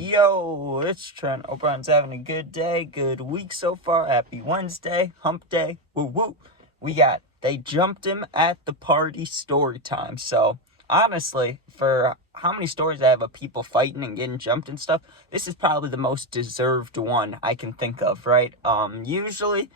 Yo, it's Trent. Hope everyone's having a good day, good week so far. Happy Wednesday, hump day, woo woo. They jumped him at the party story time. So, honestly, for how many stories I have of people fighting and getting jumped and stuff, this is probably the most deserved one I can think of, right? Usually,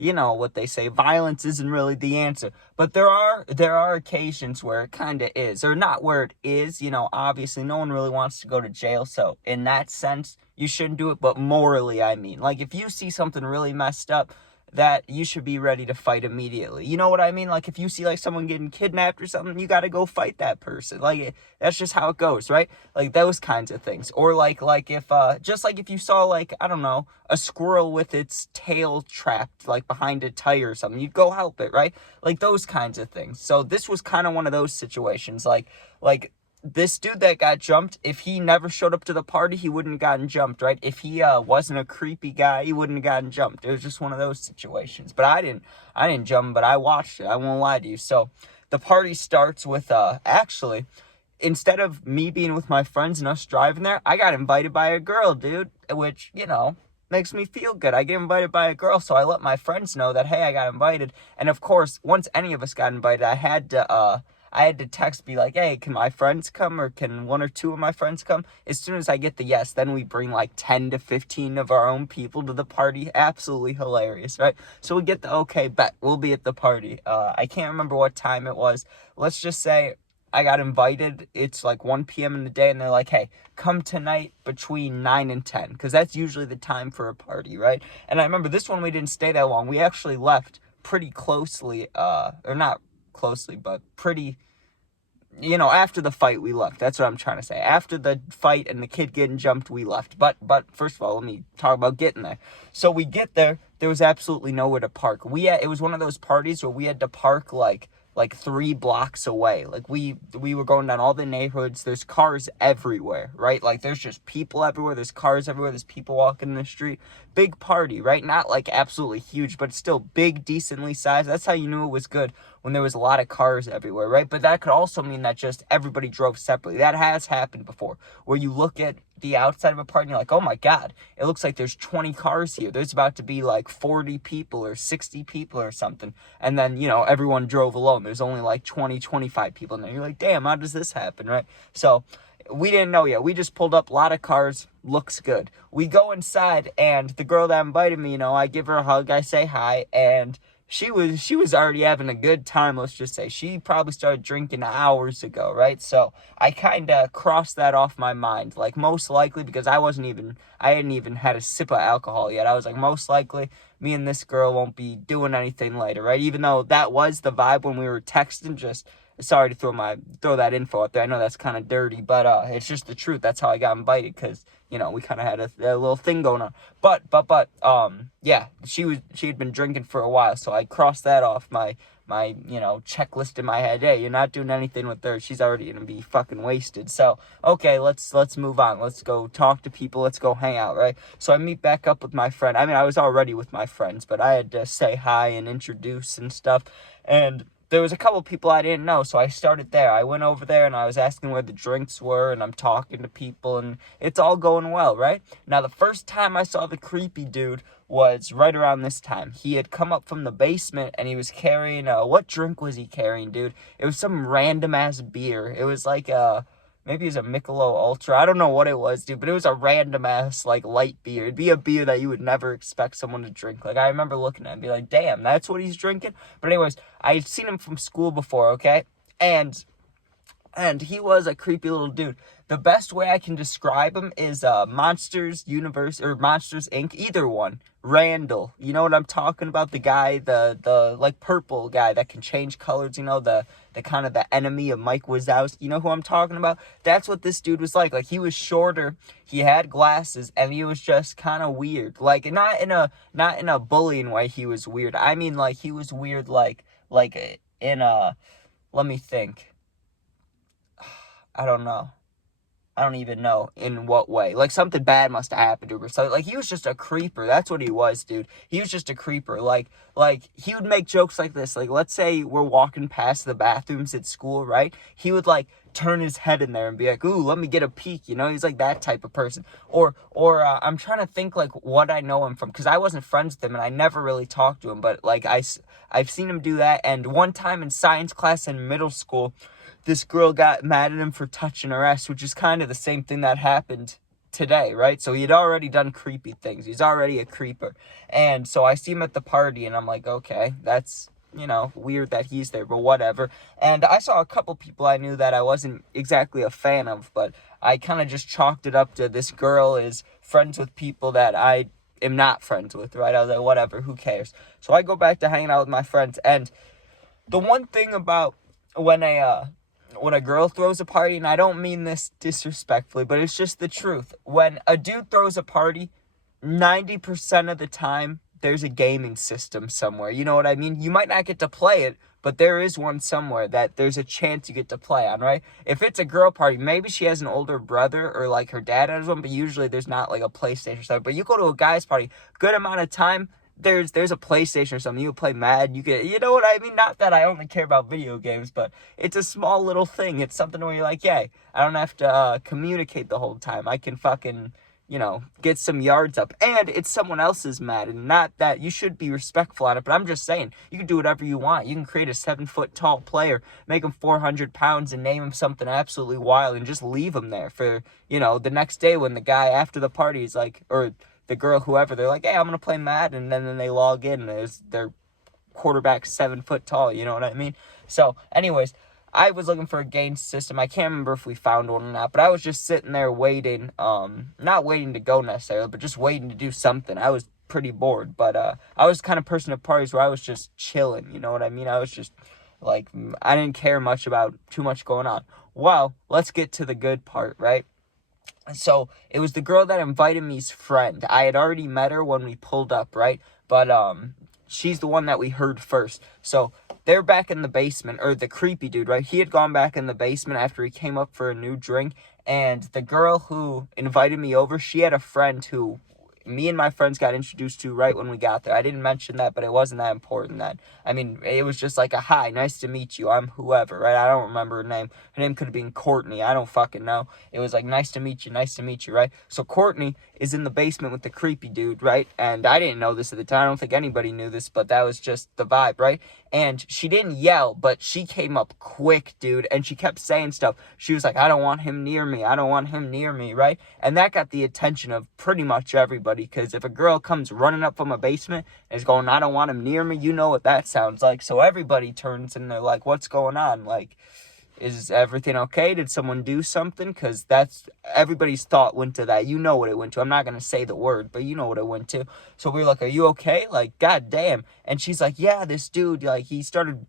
you know what they say, violence isn't really the answer, but there are occasions where it kind of is, or not where it is. Obviously no one really wants to go to jail, so in that sense you shouldn't do it. But morally, I mean, like, if you see something really messed up, that you should be ready to fight immediately. You know what I mean? Like, if you see like someone getting kidnapped or something, you got to go fight that person. Like, that's just how it goes, right? Like, those kinds of things. Or like if just like if you saw, like, I don't know, a squirrel with its tail trapped like behind a tire or something, you'd go help it, right? Like, those kinds of things. So this was kind of one of those situations. Like this dude that got jumped, if he never showed up to the party, he wouldn't have gotten jumped, right? If he wasn't a creepy guy, he wouldn't have gotten jumped. It was just one of those situations. But I didn't jump, but I watched it. I won't lie to you. So the party starts with actually, instead of me being with my friends and us driving there, I got invited by a girl, dude, which, makes me feel good. I get invited by a girl, so I let my friends know that, hey, I got invited. And of course, once any of us got invited, I had to text, be like, hey, can my friends come, or can one or two of my friends come? As soon as I get the yes, then we bring like 10 to 15 of our own people to the party. Absolutely hilarious, right? So we get the okay, bet we'll be at the party. I can't remember what time it was. Let's just say I got invited. It's like 1 p.m. in the day, and they're like, hey, come tonight between 9 and 10, because that's usually the time for a party, right? And I remember this one, we didn't stay that long. We actually left pretty closely, or not closely, but pretty, after the fight, we left. That's what I'm trying to say. After the fight and the kid getting jumped, we left. But first of all, let me talk about getting there. So we get there. There was absolutely nowhere to park. It was one of those parties where we had to park like 3 blocks away. Like, we were going down all the neighborhoods. There's cars everywhere, right? Like, there's just people everywhere. There's cars everywhere. There's people walking in the street. Big party, right? Not like absolutely huge, but still big, decently sized. That's how you knew it was good, when there was a lot of cars everywhere, right? But that could also mean that just everybody drove separately. That has happened before, where you look at the outside of a party and you're like, oh my God, it looks like there's 20 cars here. There's about to be like 40 people or 60 people or something. And then, everyone drove alone. There's only like 20, 25 people in there. You're like, damn, how does this happen, right? So we didn't know yet. We just pulled up, a lot of cars, looks good. We go inside, and the girl that invited me, I give her a hug, I say hi, and she was already having a good time, let's just say. She probably started drinking hours ago, right? So I kind of crossed that off my mind. Like, most likely, because I hadn't even had a sip of alcohol yet. I was like, most likely, me and this girl won't be doing anything later, right? Even though that was the vibe when we were texting. Just sorry to throw that info out there. I know that's kind of dirty, but it's just the truth. That's how I got invited, because we kind of had a little thing going on. But yeah, she had been drinking for a while, so I crossed that off my checklist in my head. Hey, you're not doing anything with her. She's already gonna be fucking wasted. So okay, let's move on. Let's go talk to people. Let's go hang out, right? So I meet back up with my friend. I mean, I was already with my friends, but I had to say hi and introduce and stuff. And there was a couple people I didn't know, so I started there. I went over there, and I was asking where the drinks were, and I'm talking to people, and it's all going well, right? Now, the first time I saw the creepy dude was right around this time. He had come up from the basement, and he was carrying, what drink was he carrying, dude? It was some random-ass beer. It was like, maybe it was a Michelob Ultra. I don't know what it was, dude, but it was a random-ass, like, light beer. It'd be a beer that you would never expect someone to drink. Like, I remember looking at it and be like, damn, that's what he's drinking? But anyways, I had seen him from school before, okay? And he was a creepy little dude. The best way I can describe him is Monsters Universe, or Monsters Inc., either one. Randall. You know what I'm talking about? The guy, the like purple guy that can change colors, the kind of the enemy of Mike Wazowski. You know who I'm talking about? That's what this dude was like. Like, he was shorter, he had glasses, and he was just kind of weird. Like, not in a bullying way he was weird. I mean, like, he was weird like in a, let me think. I don't know. I don't even know in what way. Like, something bad must have happened to him or something. Like, he was just a creeper. That's what he was, dude. He was just a creeper. Like, he would make jokes like this. Like, let's say we're walking past the bathrooms at school, right? He would, like, turn his head in there and be like, ooh, let me get a peek, you know? He's like that type of person. Or I'm trying to think, like, what I know him from, because I wasn't friends with him, and I never really talked to him, but, like, I've seen him do that. And one time in science class in middle school, this girl got mad at him for touching her ass, which is kind of the same thing that happened today, right? So he had already done creepy things. He's already a creeper. And so I see him at the party, and I'm like, okay, that's, you know, weird that he's there, but whatever. And I saw a couple people I knew that I wasn't exactly a fan of, but I kind of just chalked it up to this girl is friends with people that I am not friends with, right? I was like, whatever, who cares? So I go back to hanging out with my friends, and the one thing about when a girl throws a party, and I don't mean this disrespectfully, but it's just the truth. When a dude throws a party, 90% of the time, there's a gaming system somewhere. You know what I mean? You might not get to play it, but there is one somewhere that there's a chance you get to play on, right? If it's a girl party, maybe she has an older brother or, like, her dad has one, but usually there's not, like, a PlayStation or something. But you go to a guy's party, good amount of time, there's a PlayStation or something. You play Mad. You know what I mean? Not that I only care about video games, but it's a small little thing. It's something where you're like, yay, I don't have to communicate the whole time. I can fucking, you know, get some yards up. And it's someone else's Madden. Not that you should be respectful on it, but I'm just saying, you can do whatever you want. You can create a 7-foot tall player, make him 400 pounds, and name him something absolutely wild, and just leave him there for, you know, the next day when the guy after the party is like, or the girl, whoever, they're like, hey, I'm going to play Madden, and then they log in, and their quarterback 7 foot tall, you know what I mean? So, anyways, I was looking for a game system. I can't remember if we found one or not, but I was just sitting there waiting, not waiting to go necessarily, but just waiting to do something. I was pretty bored, but I was the kind of person at parties where I was just chilling, you know what I mean? I was just, like, I didn't care much about too much going on. Well, let's get to the good part, right? So it was the girl that invited me's friend. I had already met her when we pulled up, right? But she's the one that we heard first. So they're back in the basement, or the creepy dude, right? He had gone back in the basement after he came up for a new drink. And the girl who invited me over, she had a friend who me and my friends got introduced to right when we got there. I didn't mention that, but it wasn't that important then. I mean, it was just like a hi, nice to meet you. I'm whoever, right? I don't remember her name. Her name could have been Courtney. I don't fucking know. It was like, nice to meet you, right? So Courtney is in the basement with the creepy dude, right? And I didn't know this at the time. I don't think anybody knew this, but that was just the vibe, right? And she didn't yell, but she came up quick, dude, and she kept saying stuff. She was like, I don't want him near me. I don't want him near me, right? And that got the attention of pretty much everybody, because if a girl comes running up from a basement and is going, I don't want him near me, you know what that sounds like. So everybody turns and they're like, what's going on? Like, is everything okay? Did someone do something? Because that's, everybody's thought went to that. You know what it went to. I'm not going to say the word, but you know what it went to. So we were like, are you okay? Like, god damn. And she's like, yeah, this dude, like, he started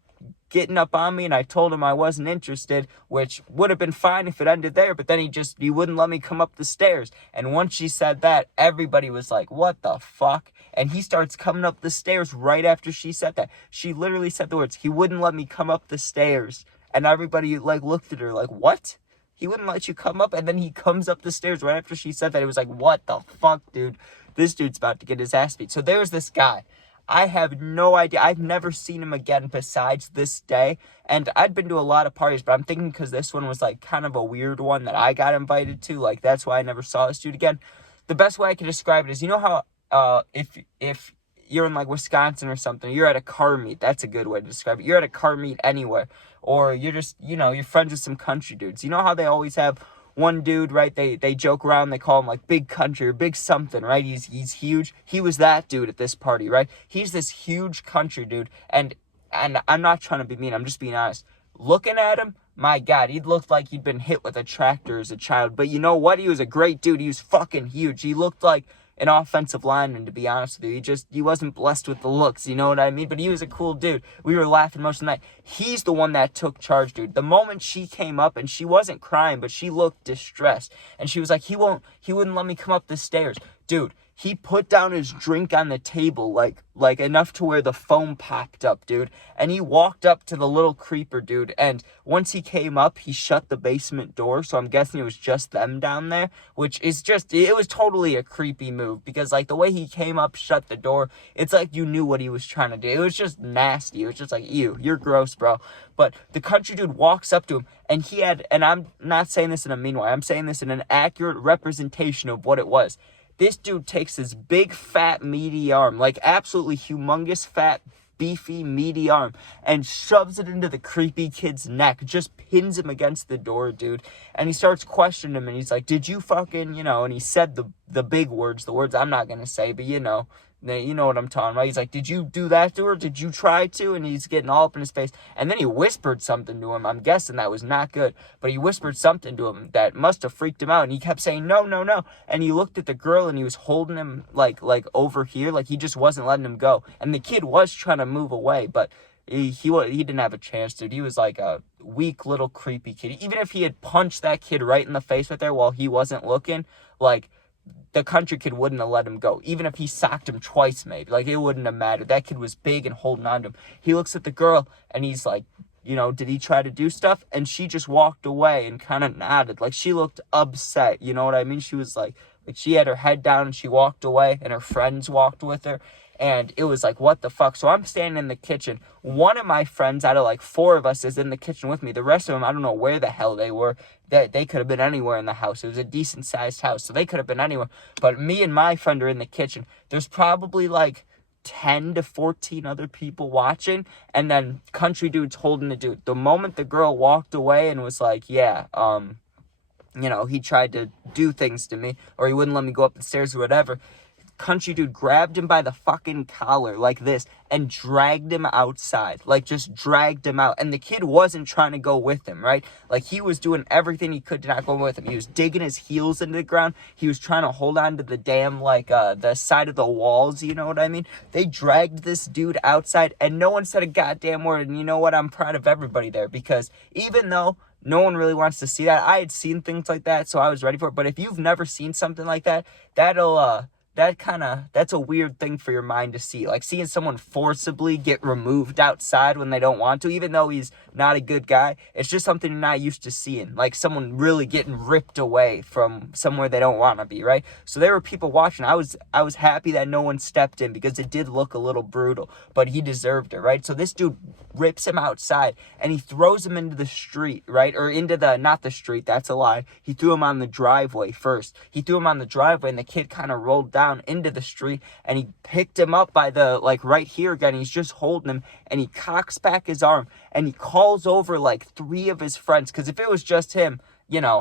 getting up on me, and I told him I wasn't interested, which would have been fine if it ended there, but then he wouldn't let me come up the stairs. And once she said that, everybody was like, what the fuck? And he starts coming up the stairs right after she said that. She literally said the words, he wouldn't let me come up the stairs. And everybody, like, looked at her like, what? He wouldn't let you come up? And then he comes up the stairs right after she said that. It was like, what the fuck, dude? This dude's about to get his ass beat. So there was this guy. I have no idea. I've never seen him again besides this day. And I'd been to a lot of parties, but I'm thinking because this one was, like, kind of a weird one that I got invited to. Like, that's why I never saw this dude again. The best way I can describe it is, you know how if you're in, like, Wisconsin or something, you're at a car meet. That's a good way to describe it. You're at a car meet anywhere. Or you're just, you know, you're friends with some country dudes. You know how they always have one dude, right? They joke around. They call him, like, Big Country or Big something, right? He's huge. He was that dude at this party, right? He's this huge country dude. And I'm not trying to be mean. I'm just being honest. Looking at him, my God, he looked like he'd been hit with a tractor as a child. But you know what? He was a great dude. He was fucking huge. He looked like an offensive lineman, to be honest with you. He wasn't blessed with the looks, you know what I mean? But he was a cool dude. We were laughing most of the night. He's the one that took charge, dude. The moment she came up, and she wasn't crying, but she looked distressed. And she was like, he wouldn't let me come up the stairs. dude, he put down his drink on the table, like enough to where the foam popped up, dude. And he walked up to the little creeper, dude. And once he came up, he shut the basement door. So I'm guessing it was just them down there, which is just, it was totally a creepy move. Because, like, the way he came up, shut the door, it's like you knew what he was trying to do. It was just nasty. It was just like, ew, you're gross, bro. But the country dude walks up to him, and he had, and I'm not saying this in a mean way, I'm saying this in an accurate representation of what it was. This dude takes his big, fat, meaty arm, like absolutely humongous, fat, beefy, meaty arm, and shoves it into the creepy kid's neck, just pins him against the door, dude. And he starts questioning him, and he's like, did you fucking, and he said the big words, the words I'm not going to say, but you know what I'm talking about. He's like, did you do that to her? Did you try to? And he's getting all up in his face. And then he whispered something to him. I'm guessing that was not good. But he whispered something to him that must have freaked him out. And he kept saying, no, no, no. And he looked at the girl, and he was holding him like over here. Like he just wasn't letting him go. And the kid was trying to move away. But he didn't have a chance, dude. He was like a weak little creepy kid. Even if he had punched that kid right in the face right there while he wasn't looking, like, the country kid wouldn't have let him go. Even if he socked him twice, maybe. Like, it wouldn't have mattered. That kid was big and holding on to him. He looks at the girl, and he's like, did he try to do stuff? And she just walked away and kind of nodded. Like, she looked upset. You know what I mean? She was like she had her head down, and she walked away, and her friends walked with her. And it was like, what the fuck? So I'm standing in the kitchen. One of my friends out of like 4 of us is in the kitchen with me. The rest of them, I don't know where the hell they were. They could have been anywhere in the house. It was a decent-sized house, so they could have been anywhere. But me and my friend are in the kitchen. There's probably like 10 to 14 other people watching. And then country dude's holding the dude. The moment the girl walked away and was like, yeah, he tried to do things to me, or he wouldn't let me go up the stairs or whatever, country dude grabbed him by the fucking collar like this and dragged him outside. Like, just dragged him out. And the kid wasn't trying to go with him, right? Like, he was doing everything he could to not go with him. He was digging his heels into the ground. He was trying to hold on to the damn, the side of the walls, you know what I mean? They dragged this dude outside, and no one said a goddamn word. And you know what? I'm proud of everybody there, because even though no one really wants to see that, I had seen things like that, so I was ready for it. But if you've never seen something like that, that's a weird thing for your mind to see. Like, seeing someone forcibly get removed outside when they don't want to, even though he's not a good guy, it's just something you're not used to seeing. Like, someone really getting ripped away from somewhere they don't want to be, right? So there were people watching. I was happy that no one stepped in, because it did look a little brutal, but he deserved it, right? So this dude rips him outside, and he throws him into the street, right? Or into not the street, that's a lie. He threw him on the driveway first. He threw him on the driveway, and the kid kind of rolled down into the street, and he picked him up by the, right here again. He's just holding him, and he cocks back his arm, and he calls over 3 of his friends, because if it was just him,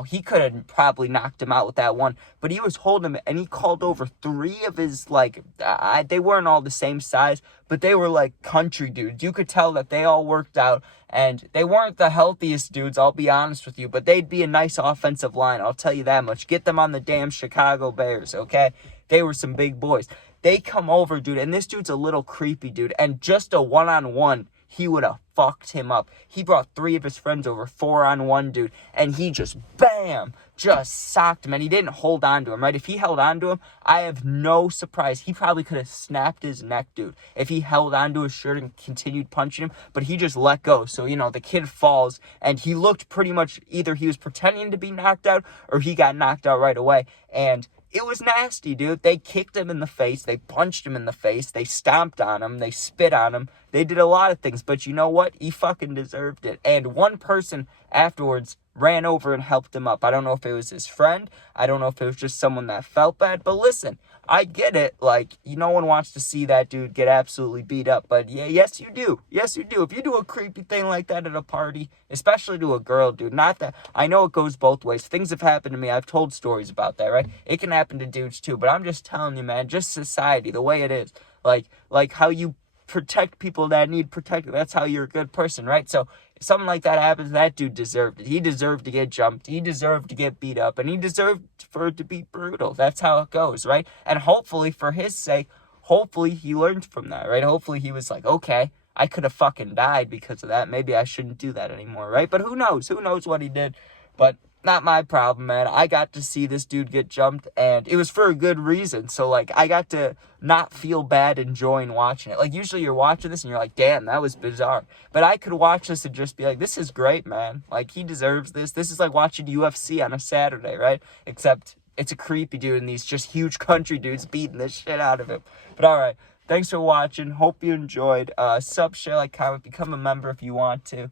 he could have probably knocked him out with that one. But he was holding him, and he called over 3 of his, they weren't all the same size, but they were, country dudes. You could tell that they all worked out, and they weren't the healthiest dudes, I'll be honest with you, but they'd be a nice offensive line, I'll tell you that much. Get them on the damn Chicago Bears, okay? They were some big boys. They come over, dude, and this dude's a little creepy, dude, and just a one-on-one, he would have fucked him up. He brought 3 of his friends over, 4-on-1, dude, and he just, bam, just socked him, and he didn't hold on to him, right? If he held on to him, I have no surprise. He probably could have snapped his neck, dude, if he held on to his shirt and continued punching him, but he just let go. So, the kid falls, and he looked pretty much, either he was pretending to be knocked out, or he got knocked out right away, and it was nasty, dude. They kicked him in the face. They punched him in the face. They stomped on him. They spit on him. They did a lot of things. But you know what? He fucking deserved it. And one person afterwards ran over and helped him up. I don't know if it was his friend. I don't know if it was just someone that felt bad. But listen, I get it. No one wants to see that dude get absolutely beat up. But yeah, yes, you do. Yes, you do. If you do a creepy thing like that at a party, especially to a girl, dude, not that, I know it goes both ways. Things have happened to me. I've told stories about that, right? It can happen to dudes too. But I'm just telling you, man, just society, the way it is. Like how you protect people that need protected. That's how you're a good person, right? So if something like that happens, that dude deserved it. He deserved to get jumped. He deserved to get beat up, and he deserved for it to be brutal. That's how it goes, right? And hopefully, for his sake, hopefully he learned from that, right? Hopefully he was like, okay, I could have fucking died because of that. Maybe I shouldn't do that anymore, right? But who knows? Who knows what he did? But not my problem, man. I got to see this dude get jumped, and it was for a good reason. So, like, I got to not feel bad enjoying watching it. Like, usually you're watching this and you're like, damn, that was bizarre. But I could watch this and just be like, this is great, man. Like, he deserves this. This is like watching UFC on a Saturday, right? Except it's a creepy dude and these just huge country dudes beating the shit out of him. But all right. Thanks for watching. Hope you enjoyed. Sub, share, like, comment, become a member if you want to.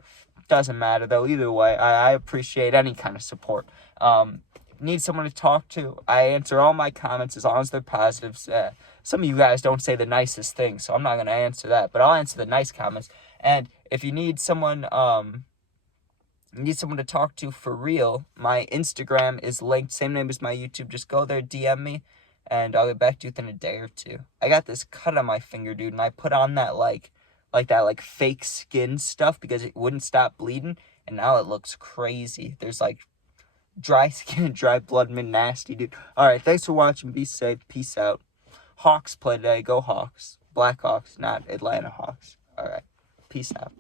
Doesn't matter, though. Either way, I appreciate any kind of support. Need someone to talk to? I answer all my comments as long as they're positive. Some of you guys don't say the nicest things, so I'm not going to answer that. But I'll answer the nice comments. And if you need someone... to talk to for real, my Instagram is linked, same name as my YouTube. Just go there, DM me, and I'll get back to you within a day or two. I got this cut on my finger, dude, and I put on that that fake skin stuff because it wouldn't stop bleeding, and now it looks crazy. There's like dry skin and dry blood, and nasty, dude. All right, thanks for watching. Be safe. Peace out. Hawks play today. Go Hawks. Black Hawks, not Atlanta Hawks. All right, peace out.